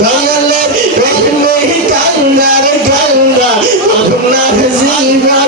বাঙালের কান্নার কান্না আপনার জীবন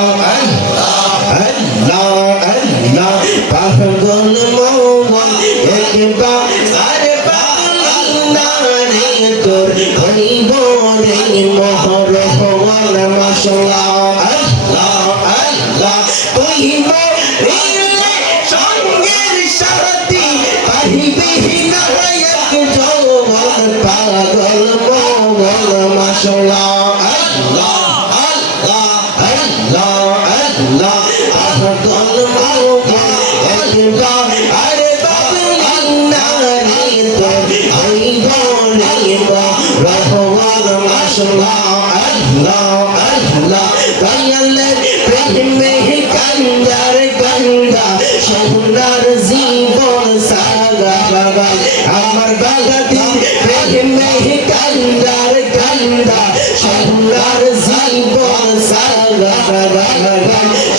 ai? সন্ধ্যার স্বল্প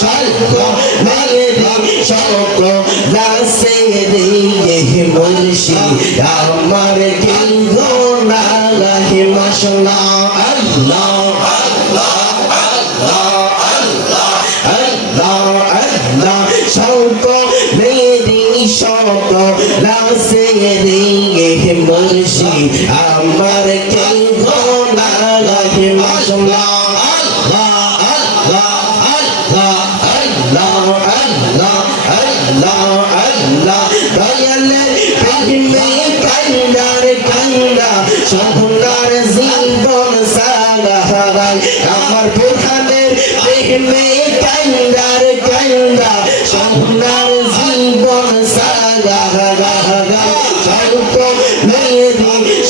স্বল্প মালে স্বল্প দাসে রে মুর্শি আমার কেন্দ্র না রাহে মাসনা, আল্লাহ আল্লাহ আল্লাহ আল্লাহ আল্লাহ আল্লাহ স্বল্প মেরি স্বল্প দাসে রে মুর্শি আমার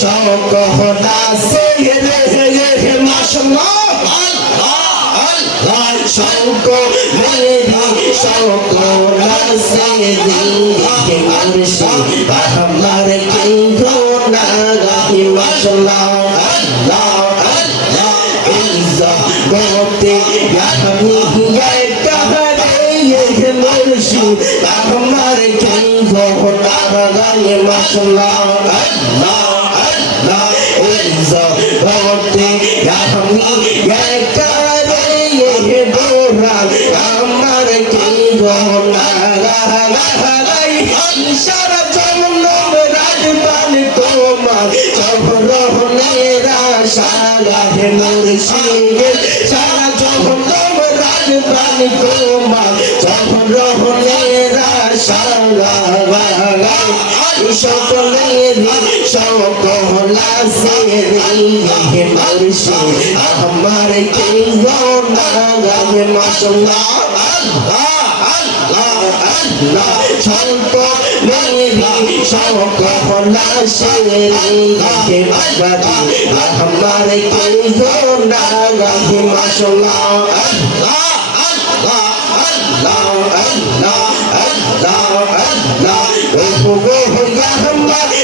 شوق خدا سے یہ رہے یہ ماشما اللہ اللہ شوق ملنا شوق خدا سے دل کے عرشا ہمارے دل کو نہ گاہی ماشما اللہ সকলের সকলাসের মালসে আমার কেন্দ্র নাগাদ মশলা স্বল্প মেরি সকলাসের আমার কেন্দ্র নাগাদ মশলা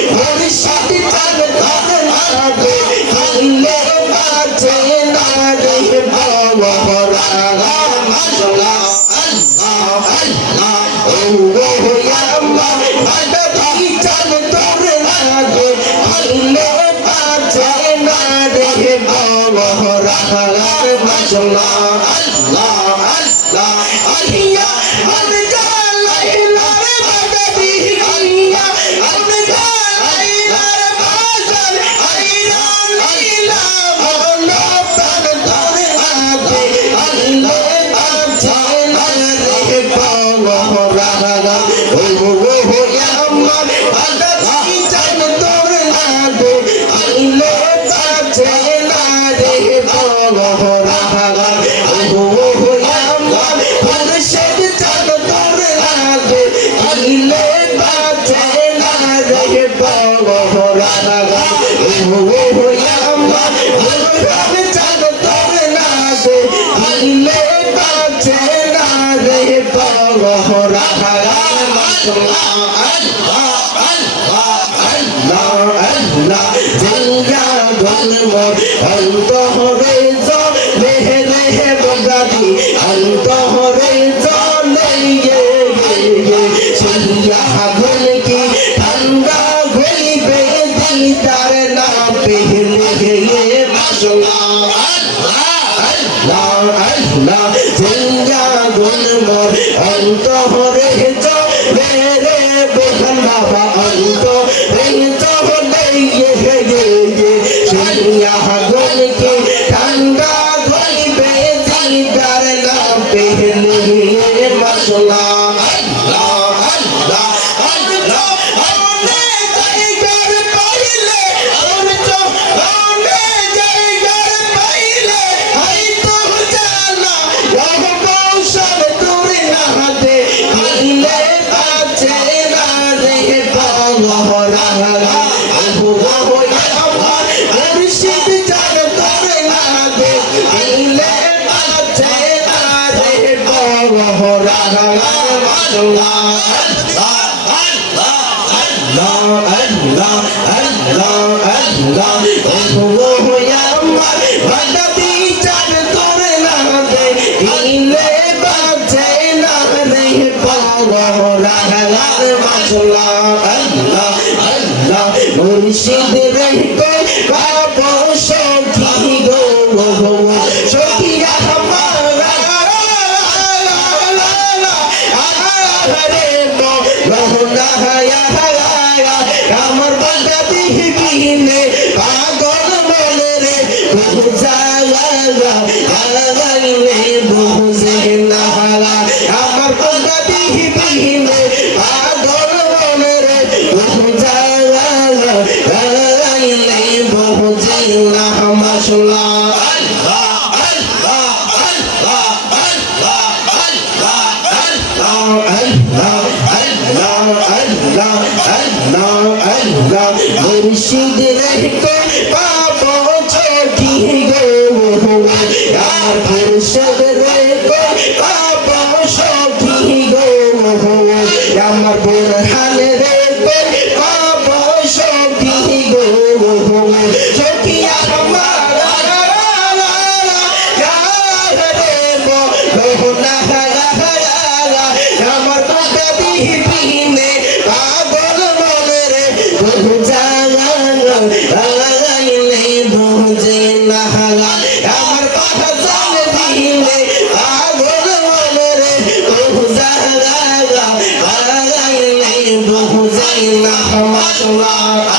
আমার মুর্শিদ তার তার Então বুঝে না মাশাআল্লাহ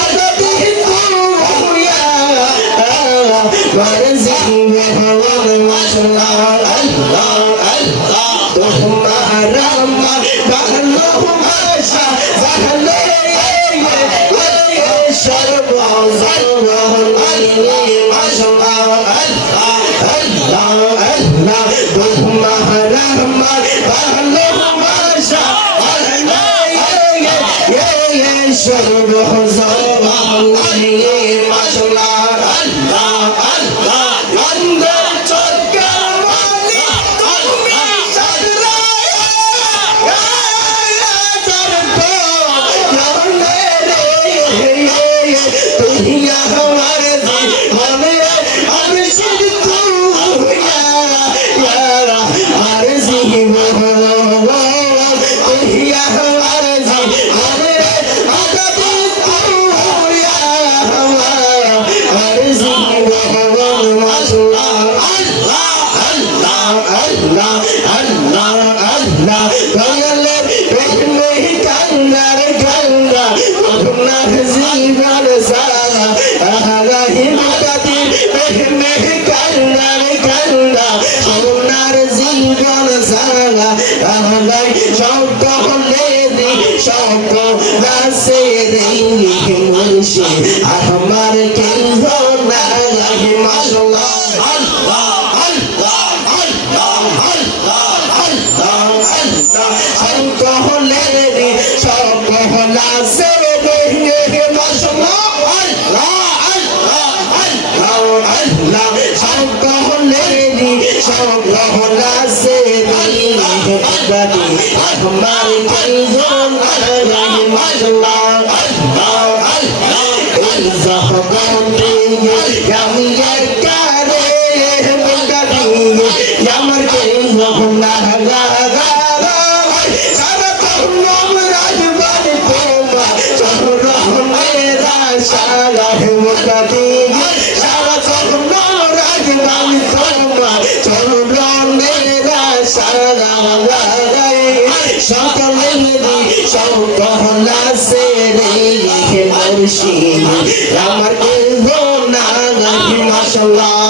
আর সর্ব জবানি মাসলা নাই সত্য হলে সত্য রাসে দেই মুর্শিদ। আমার কেন্দ্র না লাগে 천만 আমার কেউ নাই মাশাল্লাহ